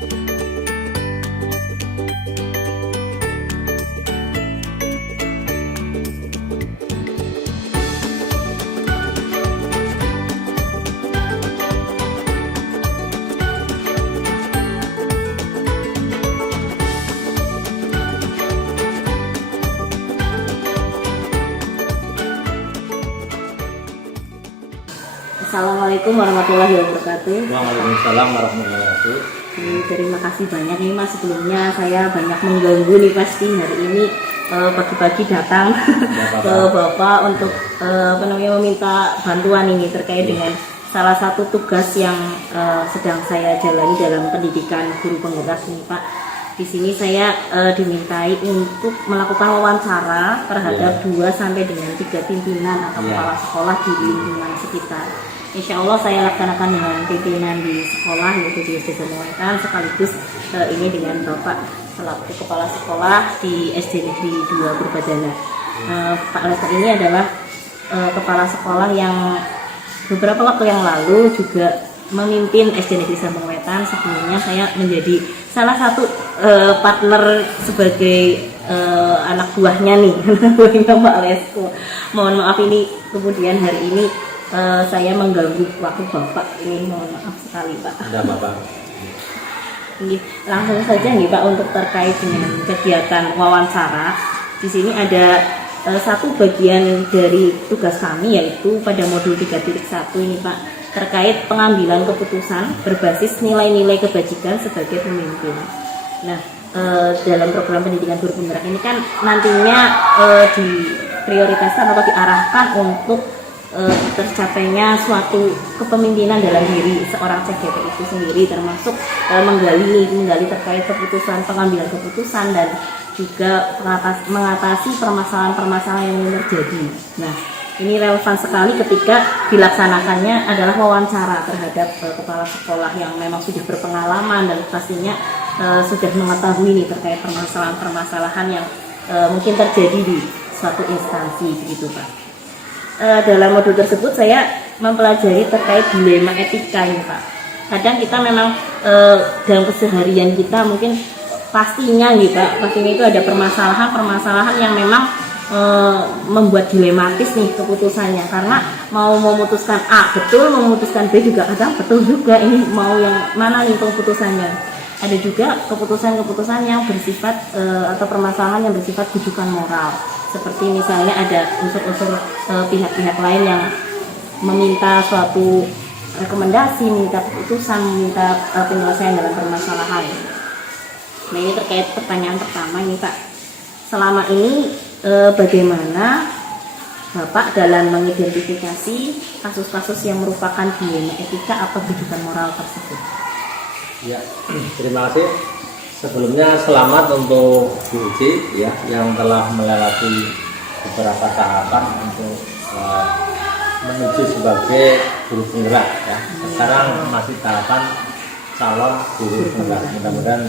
Assalamualaikum warahmatullahi wabarakatuh. Waalaikumsalam warahmatullahi wabarakatuh. Terima kasih banyak nih Mas, sebelumnya saya banyak mengganggu nih pasti hari ini pagi-pagi datang ke Bapak untuk meminta bantuan ini terkait dengan salah satu tugas yang sedang saya jalani dalam pendidikan guru penggerak ini Pak. Di sini saya dimintai untuk melakukan wawancara terhadap 2 sampai dengan 3 pimpinan atau kepala sekolah di lingkungan sekitar. Insya Allah saya laksanakan dengan pimpinan di sekolah yaitu di SD Semuetan, sekaligus ini dengan Bapak selaku kepala sekolah di SD Negeri 2 Purbadana. Pak Leta ini adalah kepala sekolah yang beberapa waktu yang lalu juga memimpin SD Negeri Semuetan. Sebelumnya saya menjadi salah satu partner sebagai anak buahnya nih, anak buahnya Pak Lesko. Mohon maaf ini kemudian hari ini saya mengganggu waktu Bapak ini, mohon maaf sekali Pak. Tidak apa-apa. Langsung saja nih Pak untuk terkait dengan kegiatan wawancara. Di sini ada satu bagian dari tugas kami yaitu pada modul 3.1 ini Pak, terkait pengambilan keputusan berbasis nilai-nilai kebajikan sebagai pemimpin. Nah, dalam program pendidikan guru penggerak ini kan nantinya diprioritaskan atau diarahkan untuk tercapainya suatu kepemimpinan dalam diri seorang CGP itu sendiri, termasuk menggali terkait keputusan, pengambilan keputusan, dan juga mengatasi permasalahan-permasalahan yang terjadi. Nah, ini relevan sekali ketika dilaksanakannya adalah wawancara terhadap kepala sekolah yang memang sudah berpengalaman dan pastinya sudah mengetahui nih terkait permasalahan-permasalahan yang mungkin terjadi di suatu instansi begitu Pak. Dalam modul tersebut saya mempelajari terkait dilema etika ini Pak. Kadang kita memang dalam keseharian kita mungkin pastinya gitu Pak, pastinya itu ada permasalahan yang memang membuat dilematis nih keputusannya, karena mau memutuskan A betul, memutuskan B juga kadang betul juga, ini mau yang mana nih keputusannya. Ada juga keputusan-keputusan yang bersifat atau permasalahan yang bersifat rujukan moral, seperti misalnya ada unsur-unsur pihak-pihak lain yang meminta suatu rekomendasi, minta keputusan, minta penyelesaian dalam permasalahan. Nah, ini terkait pertanyaan pertama ini Pak, selama ini bagaimana Bapak dalam mengidentifikasi kasus-kasus yang merupakan dilema etika atau rujukan moral tersebut? Ya, terima kasih. Sebelumnya selamat untuk Bu Uci ya, yang telah melewati beberapa tahapan untuk menuju sebagai guru penggerak ya. Sekarang masih tahapan calon guru penggerak. Mudah-mudahan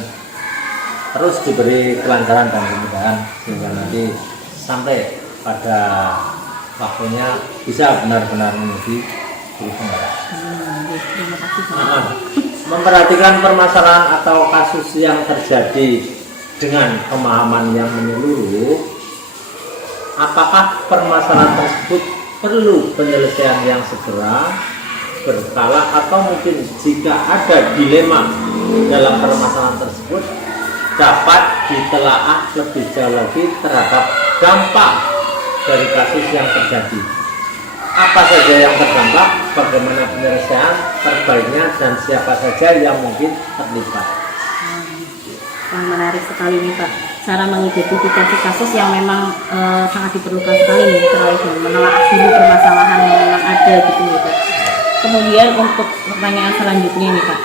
terus diberi kelancaran dan kemudahan sehingga nanti sampai pada waktunya bisa benar-benar menuju guru penggerak. Terima kasih. Memperhatikan permasalahan atau kasus yang terjadi dengan pemahaman yang menyeluruh, apakah permasalahan tersebut perlu penyelesaian yang segera, berkala, atau mungkin jika ada dilema dalam permasalahan tersebut dapat ditelaah lebih jauh lagi terhadap dampak dari kasus yang terjadi. Apa saja yang terdampak, bagaimana penyelesaian terbaiknya, dan siapa saja yang mungkin terlibat. Yang menarik sekali nih Pak, cara mengidentifikasi kasus yang memang sangat diperlukan sekali nih terkait dengan menelaah dulu permasalahan yang memang ada gitu nih Pak. Kemudian untuk pertanyaan selanjutnya nih Pak,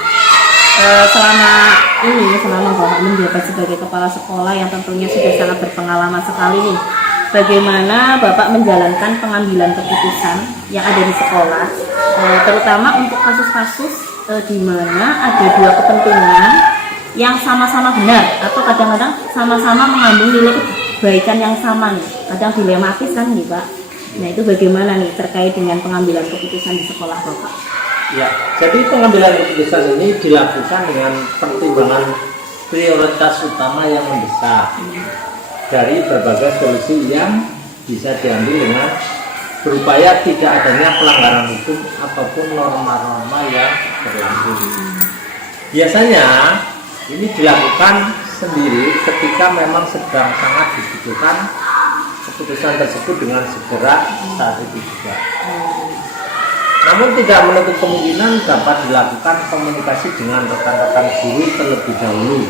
selama Bapak menjabat sebagai kepala sekolah yang tentunya sudah sangat berpengalaman sekali nih, bagaimana Bapak menjalankan pengambilan keputusan yang ada di sekolah, terutama untuk kasus-kasus di mana ada 2 kepentingan yang sama-sama benar atau kadang-kadang sama-sama mengandung nilai kebaikan yang sama nih, kadang dilematis kan nih Pak. Nah, itu bagaimana nih terkait dengan pengambilan keputusan di sekolah Bapak? Ya, jadi pengambilan keputusan ini dilakukan dengan pertimbangan prioritas utama yang mendesak dari berbagai solusi yang bisa diambil dengan berupaya tidak adanya pelanggaran hukum ataupun norma-norma yang berlaku. Biasanya ini dilakukan sendiri ketika memang sedang sangat dibutuhkan keputusan tersebut dengan segera saat itu juga. Namun tidak menutup kemungkinan dapat dilakukan komunikasi dengan rekan-rekan guru terlebih dahulu,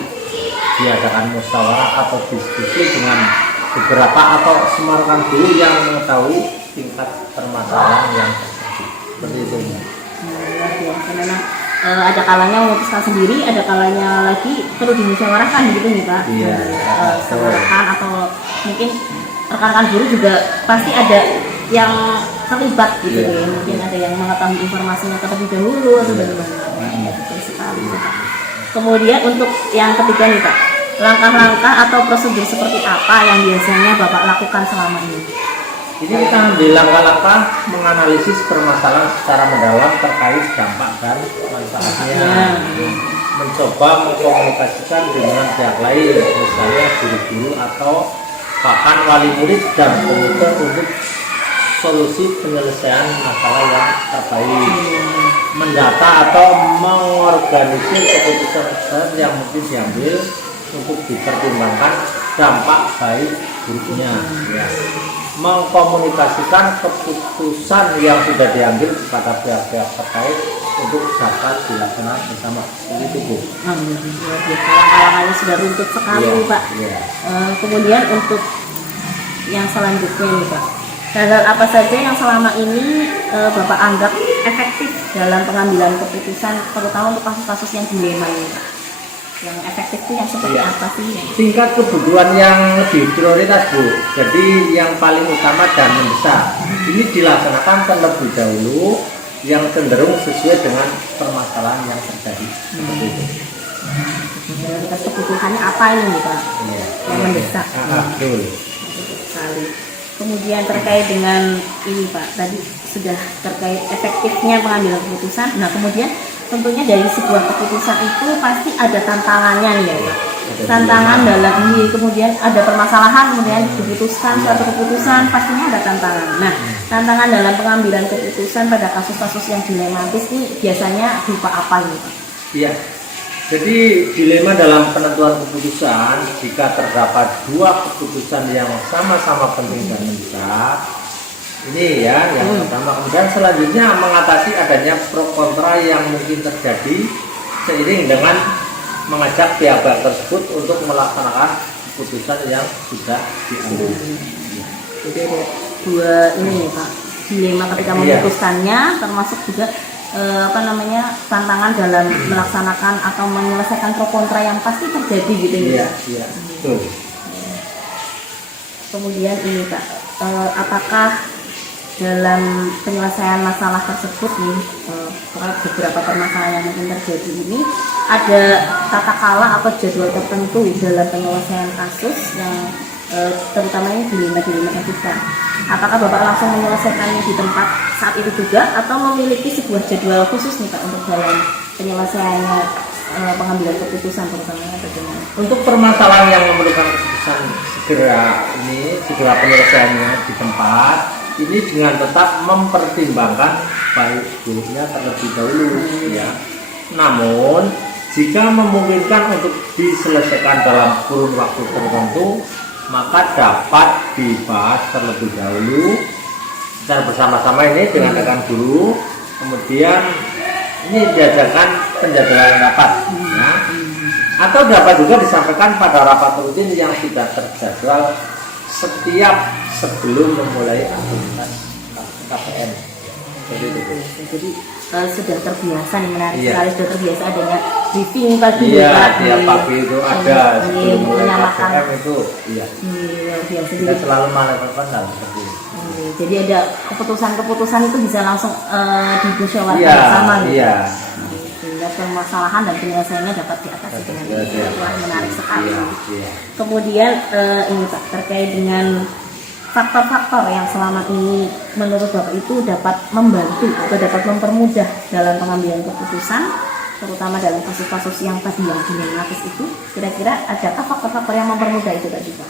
diadakan musyawarah atau diskusi dengan beberapa atau semua rekan guru yang mengetahui tingkat permasalahan yang terjadi. Seperti itu. Luar biasa. Memang ada kalanya memutuskan sendiri, ada kalanya lagi perlu dimusyawarahkan gitu nih Pak. Iya. Sama rekan atau mungkin rekan-rekan guru juga pasti ada yang terlibat gitu ya. Mungkin ada yang mengetahui informasinya terlebih dahulu atau bagaimana. Betul sekali Pak. Kemudian untuk yang ketiga nih Pak, langkah-langkah atau prosedur seperti apa yang biasanya Bapak lakukan selama ini? Ini kita ambil langkah-langkah menganalisis permasalahan secara mendalam terkait dampak dan manfaatnya. Mencoba mengkomunikasikan dengan pihak lain, misalnya guru-guru atau bahkan wali murid dan pemuda untuk solusi penyelesaian masalah yang terbaik. Mendata atau mengorganisir keputusan yang mungkin diambil untuk dipertimbangkan dampak baik buruknya. Ya. Mengkomunikasikan keputusan yang sudah diambil kepada pihak-pihak terkait untuk dapat dilaksanakan bersama. Itu Bu. Langkah-langkahnya sudah runtut sekali Pak. Kemudian untuk yang selanjutnya nih Pak, hal-hal apa saja yang selama ini Bapak anggap efektif dalam pengambilan keputusan, terutama untuk kasus-kasus yang dilema ini Pak? Yang efektif itu yang seperti apa sih? Tingkat kebutuhan yang lebih prioritas Bu. Jadi yang paling utama dan mendesak ini dilaksanakan terlebih dahulu, yang cenderung sesuai dengan permasalahan yang terjadi. Seperti itu. Prioritas kebutuhannya apa ini Pak? Yang mendesak. Betul. Sekali. Kemudian terkait dengan ini Pak, tadi sudah terkait efektifnya pengambilan keputusan. Nah kemudian tentunya dari sebuah keputusan itu pasti ada tantangannya nih ya Pak. Tantangan dalam ini, kemudian ada permasalahan, kemudian diputuskan suatu keputusan, pastinya ada tantangan. Nah, tantangan dalam pengambilan keputusan pada kasus-kasus yang dilematis ini biasanya berupa apa ini Pak? Iya. Jadi dilema dalam penentuan keputusan jika terdapat dua keputusan yang sama-sama penting dan mendesak. Ini ya yang pertama. Kemudian selanjutnya mengatasi adanya pro kontra yang mungkin terjadi seiring dengan mengajak pihak-pihak tersebut untuk melaksanakan keputusan yang sudah diambil. Jadi ada dua ini Pak, dilema ketika memutuskannya, termasuk juga tantangan dalam melaksanakan atau menyelesaikan pro kontra yang pasti terjadi gitu ya. Iya, betul. Kemudian ini Pak, apakah dalam penyelesaian masalah tersebut nih, beberapa permasalahan yang mungkin terjadi ini ada tata kala atau jadwal tertentu dalam penyelesaian kasus yang terutama ini dilema etika. Apakah Bapak langsung menyelesaikannya di tempat saat itu juga atau memiliki sebuah jadwal khusus nih Pak untuk dalam penyelesaiannya pengambilan keputusan terutamanya bagaimana? Untuk permasalahan yang memerlukan keputusan segera penyelesaiannya di tempat ini dengan tetap mempertimbangkan baik buruknya terlebih dahulu ya. Namun jika memungkinkan untuk diselesaikan dalam kurun waktu tertentu, maka dapat dibahas terlebih dahulu secara bersama-sama ini dengan rekan guru. Kemudian ini diadakan penjadwalan rapat ya. Atau dapat juga disampaikan pada rapat rutin yang sudah terjadwal setiap sebelum memulai aktivitas KPM. Jadi sudah terbiasa nih, menarik sekali, sudah terbiasa adanya briefing pagi. Tiap pagi itu ada sebelum mulai KPM itu. Luar biasa. Kita selalu melakukan hal seperti itu. Jadi ada keputusan-keputusan itu bisa langsung dimusyawarahkan bersama gitu. Sehingga permasalahan dan penyelesaiannya dapat diatasi dengan menarik sekali. Kemudian ini Pak, terkait dengan faktor-faktor yang selama ini menurut Bapak itu dapat membantu atau dapat mempermudah dalam pengambilan keputusan, terutama dalam kasus-kasus yang tadi yang dilematis itu, kira-kira adakah faktor-faktor yang mempermudah itu tadi Pak?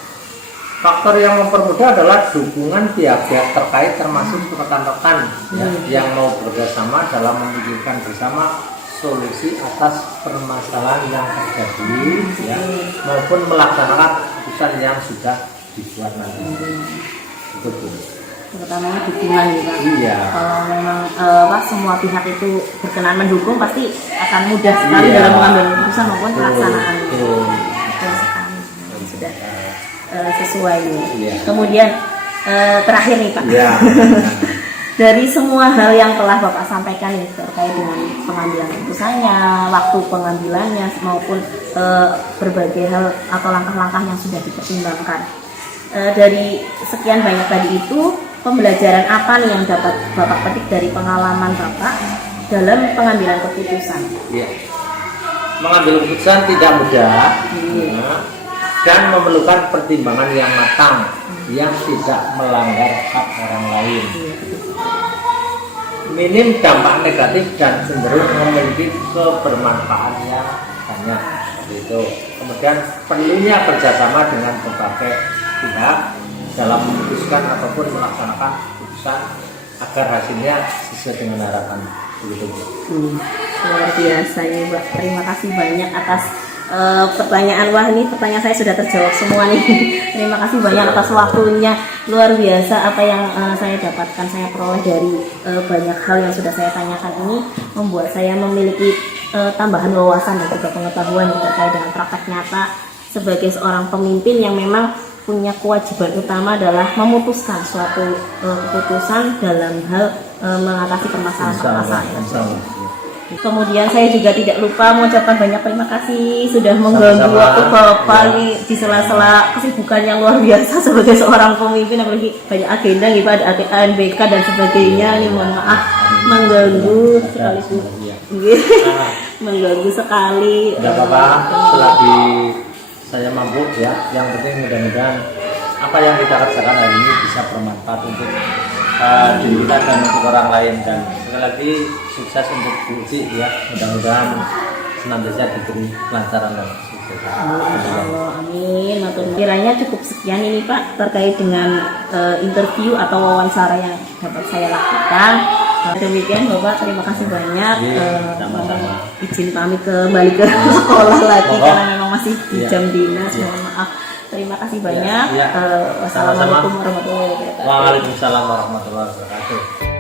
Faktor yang mempermudah adalah dukungan pihak-pihak terkait termasuk rekan-rekan ya, yang mau bekerjasama dalam memikirkan bersama solusi atas permasalahan yang terjadi ya, maupun melaksanakan keputusan yang sudah dibuat nanti. Itu Bu. Terutamanya dukungan ya Pak. Iya. Kalau memang semua pihak itu berkenan mendukung, pasti akan mudah sekali Iya. dalam mengambil keputusan maupun pelaksanaan. Betul. Betul sekali. Sudah sesuai nih. Iya. Kemudian terakhir nih Pak. Iya. Dari semua hal yang telah Bapak sampaikan nih terkait dengan pengambilan keputusannya, waktu pengambilannya maupun berbagai hal atau langkah-langkah yang sudah dipertimbangkan. Dari sekian banyak tadi itu, pembelajaran apa nih yang dapat Bapak petik dari pengalaman Bapak dalam pengambilan keputusan? Iya. Mengambil keputusan tidak mudah ya, dan memerlukan pertimbangan yang matang yang tidak melanggar hak orang lain. Minim dampak negatif dan cenderung memiliki kebermanfaatan yang banyak. Itu. Kemudian perlunya kerjasama dengan berbagai pihak dalam memutuskan ataupun melaksanakan keputusan agar hasilnya sesuai dengan harapan. Begitu. Luar biasa ya Mbak. Terima kasih banyak atas pertanyaan. Wah, ini pertanyaan saya sudah terjawab semua nih. Terima kasih banyak atas waktunya. Luar biasa apa yang saya dapatkan, saya peroleh dari banyak hal yang sudah saya tanyakan ini, membuat saya memiliki tambahan wawasan dan juga pengetahuan yang terkait dengan praktek nyata sebagai seorang pemimpin yang memang punya kewajiban utama adalah memutuskan suatu keputusan dalam hal mengatasi permasalahan-permasalahan. Kemudian saya juga tidak lupa mengucapkan banyak terima kasih sudah mengganggu waktu Bapak nih di sela-sela kesibukan yang luar biasa sebagai seorang pemimpin, apalagi banyak agenda gitu, ada ANBK dan sebagainya. Ini mohon maaf mengganggu sekali Bu. Mengganggu sekali. Tidak apa-apa, selagi saya mampu ya. Yang penting mudah-mudahan apa yang kita kerjakan hari ini bisa bermanfaat untuk diri kita dan untuk orang lain. Dan sekali lagi sukses untuk Bu Uci ya, mudah-mudahan senantiasa diberi kelancaran dan sukses. Amin. Kiranya cukup sekian ini Pak terkait dengan interview atau wawancara yang dapat saya lakukan. Demikian Bapak, terima kasih banyak. Izin pamit kembali ke sekolah lagi karena memang masih di jam dinas. Mohon maaf. Terima kasih banyak. Wassalamualaikum warahmatullahi wabarakatuh. Waalaikumsalam warahmatullahi wabarakatuh.